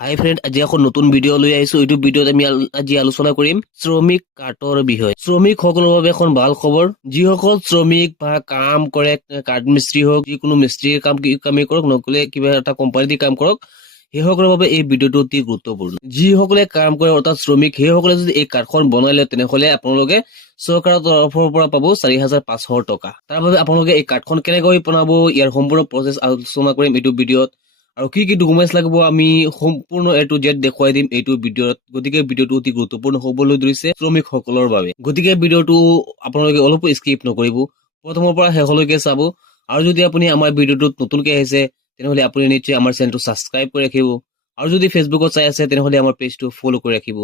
হাই friend, আজি এখন নতুন ভিডিঅ' লৈ আহিছো। এইটো ভিডিঅ'ত আমি আজি আলোচনা কৰিম শ্ৰমিক কাৰ্ডৰ বিষয়ে। শ্ৰমিকসকলৰ বাবে এখন ভাল খবৰ। যিসকল শ্ৰমিক বা কাম কৰে, কাঠ মিস্ত্ৰী হওক, যিকোনো মিস্ত্ৰীৰ কামেই কৰক, নকলে কিবা এটা কোম্পানীত কাম কৰক, সেইসকলৰ বাবে এই ভিডিঅ'টো অতি গুৰুত্বপূৰ্ণ। যিসকলে কাম কৰে অৰ্থাৎ শ্ৰমিক, সেইসকলে যদি এই কাৰ্ডখন বনাই লয় তেনেহলে আপোনালোকে চৰকাৰৰ তৰফৰ পৰা পাব 4,500 টকা। তাৰ বাবে আপোনালোকে এই কাৰ্ডখন কেনেকৈ বনাব, ইয়াৰ সম্পূৰ্ণ প্ৰচেছ আলোচনা কৰিম এইটো ভিডিঅ'ত। আৰু কি কি ডকুমেণ্টছ লাগিব আমি সম্পূৰ্ণ A to Z দেখুৱাই দিম এইটো ভিডিঅ'ত। গতিকে ভিডিঅ'টো অতি গুৰুত্বপূৰ্ণ হ'বলৈ ধৰিছে শ্ৰমিকসকলৰ বাবে। গতিকে ভিডিঅ'টো আপোনালোকে অলপো স্কিপ নকৰিব, প্ৰথমৰ পৰা শেষলৈকে চাব। আৰু যদি আপুনি আমাৰ ভিডিঅ'টোত নতুনকৈ আহিছে তেনেহলে আপুনি নিশ্চয় আমাৰ চেনেলটো ছাবস্ক্ৰাইব কৰি ৰাখিব। আৰু যদি ফেচবুকত চাই আছে তেনেহলে আমাৰ পেজটো ফ'ল' কৰি ৰাখিব।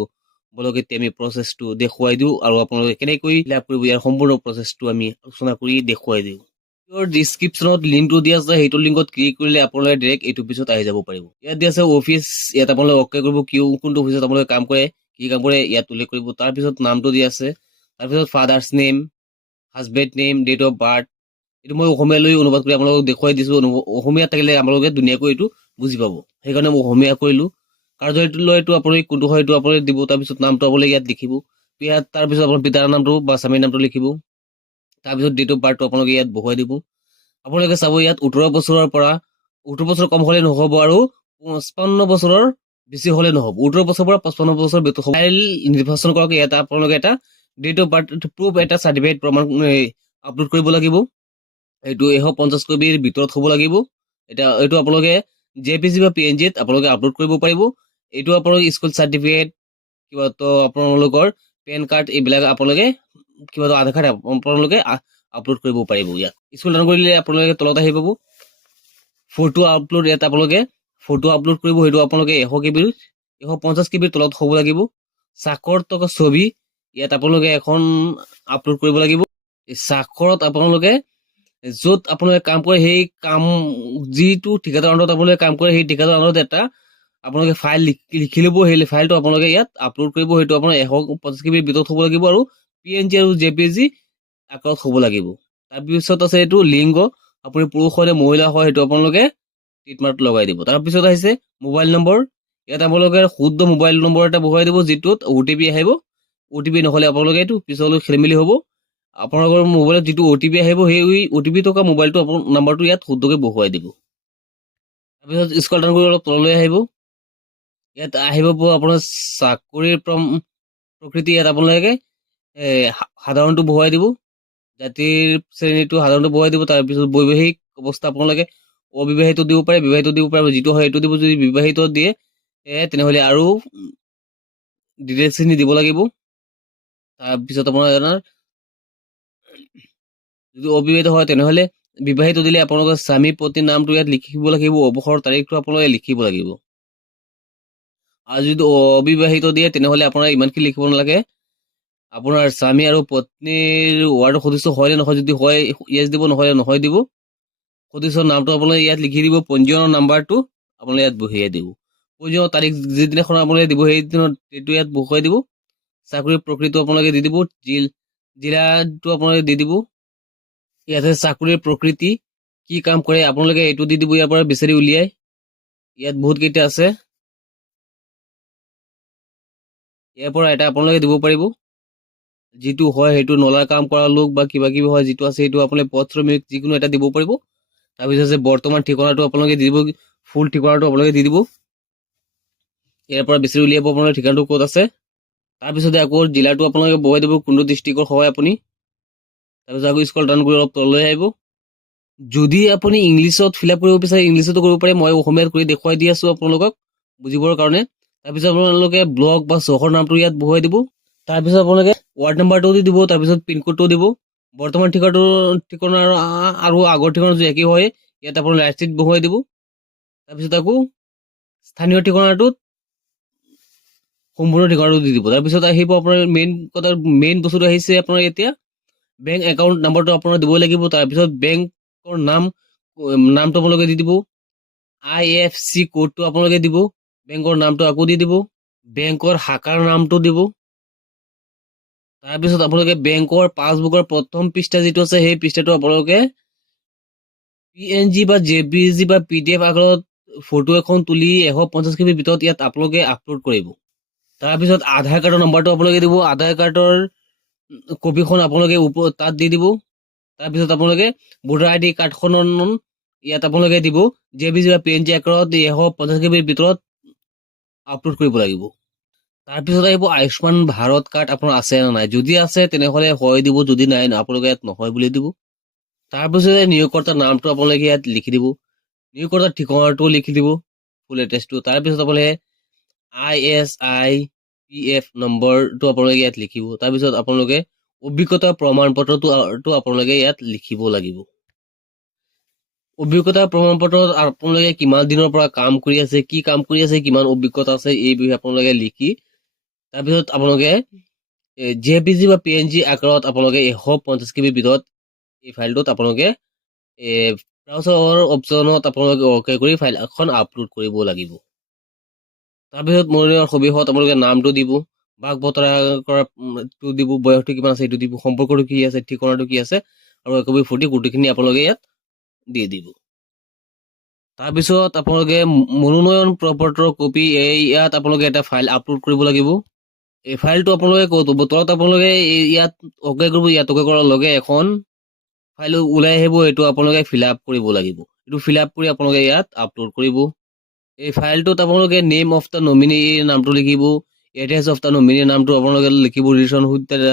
বলক এতিয়া আমি প্ৰচেছটো দেখুৱাই দিওঁ আৰু আপোনালোকে কেনেকৈ ফিল আপ কৰিব ইয়াৰ সম্পূৰ্ণ প্ৰচেছটো আমি আলোচনা কৰি দেখুৱাই দিওঁ। ডিছক্ৰিপশ্যনত লিংকটো দিয়া আছে, সেইটো লিংকত ক্লিক কৰিলে আপোনালোকে ডাইৰেক্ট এইটো পিছত আহি যাব পাৰিব। ইয়াত দিয়া আছে অফিচ, ইয়াত আপোনালোকে অকে কৰিব, কোনটো অফিচত আপোনালোকে কাম কৰে, কি কাম কৰে ইয়াত উল্লেখ কৰিব। তাৰপিছত নামটো দিয়া আছে, তাৰপিছত father's name, husband name, date of birth. এইটো মই অসমীয়ালৈ অনুবাদ কৰি আপোনালোকক দেখুৱাই দিছো। অসমীয়াত থাকিলে আপোনালোকে ধুনীয়াকৈ এইটো বুজি পাব, সেইকাৰণে মই অসমীয়া কৰিলো। কাৰ্যালয়টো আপুনি কোনটো হয় এইটো আপুনি দিব। তাৰপিছত নামটো আপোনালোকে ইয়াত লিখিব। ইয়াত তাৰপিছত আপোনাৰ পিতাৰ নামটো বা স্বামীৰ নামটো লিখিব। তাৰপিছত ডেট অফ বাৰ্থটো আপোনালোকে ইয়াত বহুৱাই দিব। আপোনালোকে চাব ইয়াত 18 বছৰৰ পৰা 18 বছৰ কম হলে নহব আৰু 55 বছৰৰ বেছি হলে নহব। 18 বছৰৰ পৰা 55 বছৰ ভিতৰত ফাইল নিৰ্বাচন কৰক। ইয়াত আপোনালোকে এটা ডেট অফ বাৰ্থ প্ৰুফ, এটা চাৰ্টিফিকেট প্ৰমাণ আপলোড কৰিব লাগিব। এইটো 150 কবিৰ ভিতৰত হ'ব লাগিব। এইটো আপোনালোকে JPG বা PNG-ত আপোনালোকে আপলোড কৰিব পাৰিব। এইটো আপোনালোকে স্কুল চাৰ্টিফিকেট, কিবা তো আপোনালোকৰ পেন কাৰ্ড, এইবিলাক আপোনালোকে কিবা আধাৰ কাৰ্ড আপোনালোকে আপলোড কৰিব পাৰিব। ইয়াত স্কুল ডাউন কৰিলে আপোনালোকে তলত আহি পাব ফটো আপলোড। ইয়াত আপোনালোকে ফটো আপলোড কৰিব। সেইটো আপোনালোকে 100 KB 150 KB তলত হ'ব লাগিব। স্বাক্ষৰ থকা ছবি ইয়াত আপোনালোকে এখন আপলোড কৰিব লাগিব। এই স্বাক্ষৰত আপোনালোকে য'ত আপোনালোকে কাম কৰে সেই কাম, যিটো ঠিকাদাৰ আণ্ডাৰত আপোনালোকে কাম কৰে সেই ঠিকাদাৰ আণ্ডাৰত এটা আপোনালোকে ফাইল লিখি ল'ব। সেই ফাইলটো আপোনালোকে ইয়াত আপলোড কৰিব। সেইটো আপোনাৰ 150 KB ভিতৰত হ'ব লাগিব আৰু PNG আৰু JPG আকাৰত হ'ব লাগিব। তাৰপিছত আছে এইটো লিংগ, আপুনি পুৰুষ হয় নে মহিলা হয় সেইটো আপোনালোকে টিক মাৰ্ক লগাই দিব। তাৰপিছত আহিছে মোবাইল নম্বৰ। ইয়াত আপোনালোকে শুদ্ধ মোবাইল নম্বৰ এটা বহুৱাই দিব, যিটোত OTP আহিব। OTP নহ'লে আপোনালোকে এইটো পিছলৈ খেলি মেলি হ'ব। আপোনালোকৰ মোবাইলত যিটো OTP আহিব সেই OTP থকা মোবাইলটো নাম্বাৰটো ইয়াত শুদ্ধকৈ বহুৱাই দিব। তাৰপিছত স্ক্ৰল ডাউন কৰি অলপ তললৈ আহিব। ইয়াত আহিব আপোনাৰ চাকৰিৰ প্ৰকৃতি। ইয়াত আপোনালোকে সাধাৰণটো বহুৱাই দিব, জাতিৰ শ্ৰেণীটো সাধাৰণটো বহুৱাই দিব। তাৰপিছত বৈবাহিক অৱস্থা আপোনালোকে অবিবাহিত দিব পাৰে, বিবাহিত দিব পাৰে, যিটো হয় সেইটো দিব। যদি বিবাহিত দিয়ে তেনেহলে আৰু ডিটেইলছখিনি দিব লাগিব। তাৰপিছত আপোনাৰ যদি অবিবাহিত হয় তেনেহলে বিবাহিত দিলে আপোনালোকৰ স্বামী পত্নীৰ নামটো ইয়াত লিখিব লাগিব, অৱসৰৰ তাৰিখটো আপোনালোকে লিখিব লাগিব। আৰু যদি অবিবাহিত দিয়ে তেনেহলে আপোনাৰ ইমানখিনি লিখিব নালাগে। আপোনাৰ স্বামী আৰু পত্নীৰ ৱাৰ্ডৰ সদস্য হয় নে নহয়, যদি হয় ইয়েছ দিব, নহ'লে নহয় দিব। সদস্যৰ নামটো আপোনালোকে ইয়াত লিখি দিব। পঞ্জীয়নৰ নাম্বাৰটো আপোনালোকে ইয়াত বহিয়াই দিব। পঞ্জীয়নৰ তাৰিখ যিদিনাখন আপোনালোকে দিব সেইদিনত এইটো ইয়াত বহুৱাই দিব। চাকৰিৰ প্ৰকৃতিটো আপোনালোকে দি দিব, জিলাটো আপোনালোকে দি দিব। ইয়াতে চাকৰিৰ প্ৰকৃতি, কি কাম কৰে আপোনালোকে এইটো দি দিব। ইয়াৰ পৰা বিচাৰি উলিয়াই ইয়াত বহুত কেইটা আছে, ইয়াৰ পৰা এটা আপোনালোকে দিব পাৰিব। যিটো হয় সেইটো নলা কাম কৰা লোক বা কিবা কিবি হয় যিটো আছে সেইটো আপোনালোকে পথ শ্ৰমিক যিকোনো এটা দিব পাৰিব। তাৰপিছত আছে বৰ্তমান ঠিকনাটো আপোনালোকে দি দিব, ফুল ঠিকনাটো আপোনালোকে দি দিব। ইয়াৰ পৰা বিচাৰি উলিয়াব আপোনাৰ ঠিকনাটো ক'ত আছে। তাৰপিছতে আকৌ জিলাটো আপোনালোকে বহুৱাই দিব, কোনটো ডিষ্ট্ৰিক্টৰ হয় আপুনি। তাৰপিছত আকৌ স্ক্ৰল ডাউন কৰি অলপ তললৈ আহিব। যদি আপুনি ইংলিছত ফিল আপ কৰিব বিচাৰে ইংলিছতো কৰিব পাৰে, মই অসমীয়াত কৰি দেখুৱাই দি আছো আপোনালোকক বুজিবৰ কাৰণে। তাৰপিছত আপোনালোকে ব্লক বা চহৰৰ নামটো ইয়াত বহুৱাই দিব। তাৰপিছত আপোনালোকে ৱাৰ্ড নাম্বাৰটো দি দিব, তাৰপিছত পিনক'ডটো দিব। বৰ্তমান ঠিকনা আৰু আগৰ ঠিকনা যদি একেই হয় ইয়াত আপোনালোকে ৰাইট চাইড বহুৱাই দিব। তাৰপিছত আকৌ স্থানীয় ঠিকনাটোত সম্পূৰ্ণ ঠিকনাটো দি দিব। তাৰপিছত আহিব আপোনাৰ মেইন বস্তুটো আহিছে আপোনাৰ এতিয়া বেংক একাউণ্ট নাম্বাৰটো আপোনাৰ দিব লাগিব। তাৰপিছত বেংকৰ নামটো আপোনালোকে দি দিব। IFC কোডটো আপোনালোকে দিব। বেংকৰ নামটো আকৌ দি দিব। বেংকৰ শাখাৰ নামটো দিব। তাৰপিছত আপোনালোকে বেংকৰ পাছবুকৰ প্ৰথম পৃষ্ঠা যিটো আছে সেই পৃষ্ঠাটো আপোনালোকে PNG বা JPG বা PDF আকাৰত ফটো এখন তুলি 150 KB ভিতৰত ইয়াত আপোনালোকে আপলোড কৰিব। তাৰপিছত আধাৰ কাৰ্ডৰ নম্বৰটো আপোনালোকে দিব, আধাৰ কাৰ্ডৰ কপিখন আপোনালোকে তাত দি দিব। তাৰপিছত আপোনালোকে ভোটাৰ ID কাৰ্ডখনৰ ইয়াত আপোনালোকে দিব, JPG বা PNG আকাৰত 150 KB ভিতৰত আপলোড কৰিব লাগিব। তাৰপিছত আহিব আয়ুষ্মান ভাৰত কাৰ্ড আপোনাৰ আছে নে নাই, যদি আছে তেনেহ'লে হয় দিব, যদি নাই আপোনালোকে ইয়াত নহয় বুলি দিব। তাৰপিছত নিয়োগকৰ্তাৰ নামটো আপোনালোকে ইয়াত লিখি দিব, নিয়োগকৰ্তাৰ ঠিকনাটো লিখি দিব, ফুল এড্ৰেছটো। তাৰপিছত আপোনালোকে ISIPF নম্বৰটো আপোনালোকে ইয়াত লিখিব। তাৰপিছত আপোনালোকে অভিজ্ঞতা প্ৰমাণ পত্ৰটো আপোনালোকে ইয়াত লিখিব লাগিব। অভিজ্ঞতা প্ৰমাণ পত্ৰত আপোনালোকে কিমান দিনৰ পৰা কাম কৰি আছে, কি কাম কৰি আছে, কিমান অভিজ্ঞতা আছে, এই বিষয়ে আপোনালোকে লিখি তাৰপিছত আপোনালোকে JPG বা PNG আকাৰত আপোনালোকে 150 KB ভিতৰত এই ফাইলটোত আপোনালোকে ব্ৰাউচাৰ অপশ্যনত আপোনালোকে অ'কে কৰি ফাইল এখন আপলোড কৰিব লাগিব। তাৰপিছত মনোনয়নৰ সবিশত আপোনালোকে নামটো দিব, ভাগ বতৰা কৰাটো দিব, বয়সটো কিমান আছে এইটো দিব, সম্পৰ্কটো কি আছে, ঠিকনাটো কি আছে, আৰু একপি ফটো গোটেইখিনি আপোনালোকে ইয়াত দি দিব। তাৰপিছত আপোনালোকে মনোনয়ন পত্ৰৰ কপি ইয়াত আপোনালোকে এটা ফাইল আপলোড কৰিব লাগিব। এই ফাইলটো আপোনালোকে ক'ত হ'ব, তলত আপোনালোকে ইয়াত অ'কে কৰিব, ইয়াত অ'কে কৰাৰ লগে এখন ফাইল ওলাই আহিব, এইটো আপোনালোকে ফিল আপ কৰিব লাগিব। এইটো ফিল আপ কৰি আপোনালোকে ইয়াত আপলোড কৰিব। এই ফাইলটোত আপোনালোকে নেম অফ দ্য নমিনীৰ নামটো লিখিব, এড্ৰেছ অফ দ্য নমিনীৰ নামটো আপোনালোকে লিখিব, ৰিলেশ্যন উইথ দ্য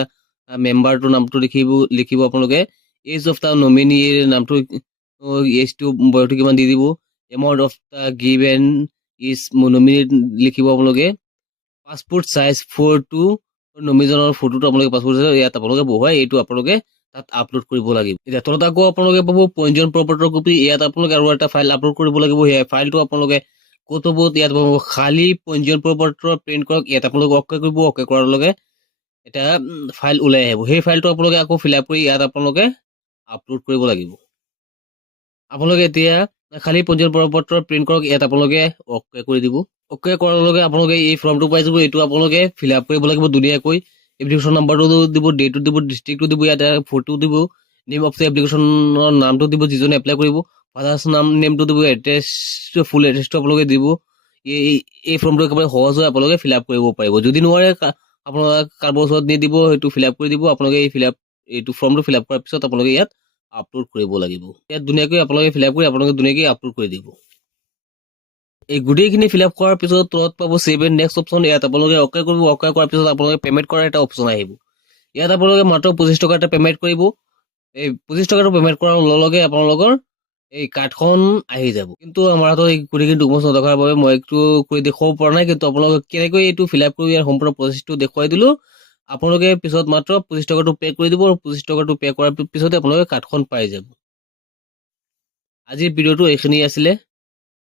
মেম্বাৰটোৰ নামটো লিখিব আপোনালোকে, এজ অফ দ্য নমিনীৰ নামটো, এজটো বয়সটো কিমান দি দিব, amount of the given is nominee লিখিব আপোনালোকে, পাছপোৰ্ট চাইজ ফটো নমিনীজনৰ ফটোটো আপোনালোকে পাছপোৰ্ট চাইজ ইয়াত আপোনালোকে বহুৱাই এইটো আপোনালোকে তাত আপলোড কৰিব লাগিব। এতিয়া তলত আকৌ আপোনালোকে পাব পঞ্জীয়ন প্ৰপত্ৰৰ কপি, ইয়াত আপোনালোকে আৰু এটা ফাইল আপলোড কৰিব লাগিব। সেই ফাইলটো আপোনালোকে ক'ত হ'ব, ইয়াত খালী পঞ্জীয়ন প্ৰপত্ৰ প্ৰিণ্ট কৰক, ইয়াত আপোনালোকে অ'কে কৰিব, অ'কে কৰাৰ লগে এটা ফাইল ওলাই আহিব। সেই ফাইলটো আপোনালোকে আকৌ ফিল আপ কৰি ইয়াত আপোনালোকে আপলোড কৰিব লাগিব। আপোনালোকে এতিয়া খালী পঞ্জীয়ন প্ৰপত্ৰ প্ৰিণ্ট কৰক, ইয়াত আপোনালোকে অ'কে কৰি দিব। অ'কে কৰাৰ লগে আপোনালোকে এই ফৰ্মটো পাই যাব, এইটো আপোনালোকে ফিল আপ কৰিব লাগিব ধুনীয়াকৈ। এপ্লিকেশ্যন নাম্বাৰটো দিব, ডেটটো দিব, ডিষ্ট্ৰিক্টটো দিব, ইয়াত ফটো দিব, নেম অফ দ্য এপ্লিকেশ্যনৰ নামটো দিব যিজনে এপ্লাই কৰিব, ফাদাৰ্ছ নেমটো দিব, এড্ৰেছ ফুল এড্ৰেছটো আপোনালোকে দিব। এই ফৰ্মটো একেবাৰে সহজ হয়, আপোনালোকে ফিল আপ কৰিব পাৰিব। যদি নোৱাৰে আপোনালোকে কাৰোবাৰ ওচৰত নিদিব, সেইটো ফিল আপ কৰি দিব। আপোনালোকে এইটো ফৰ্মটো ফিল আপ কৰাৰ পিছত আপোনালোকে ইয়াত আপলোড কৰিব লাগিব। ইয়াত ধুনীয়াকৈ আপোনালোকে ফিল আপ কৰি আপোনালোকে ধুনীয়াকৈ আপলোড কৰি দিব। এই গোটেইখিনি ফিল আপ কৰাৰ পিছত তলত পাব ছেভ এণ্ড নেক্সট অপশ্যন, ইয়াত আপোনালোকে অ'কে কৰিব। অ'কে কৰাৰ পিছত আপোনালোকে পে'মেণ্ট কৰাৰ এটা অপশ্যন আহিব। ইয়াত আপোনালোকে মাত্ৰ 25 টকা এটা পে'মেণ্ট কৰিব। এই 25 টকাটো পে'মেণ্ট কৰাৰ লগে লগে আপোনালোকৰ এই কাৰ্ডখন আহি যাব। কিন্তু আমাৰ হাতত এই গোটেইখিনি ডকুমেণ্টছ নথকাৰ বাবে মই এইটো কৰি দেখুৱাব পৰা নাই, কিন্তু আপোনালোকে কেনেকৈ এইটো ফিল আপ কৰি ইয়াৰ সম্পূৰ্ণ প্ৰচেছটো দেখুৱাই দিলোঁ। আপোনালোকে পিছত মাত্ৰ 25 টকাটো পে' কৰি দিব, আৰু 25 টকাটো পে' কৰাৰ পিছতে আপোনালোকে কাৰ্ডখন পাই যাব। আজিৰ ভিডিঅ'টো এইখিনি আছিলে।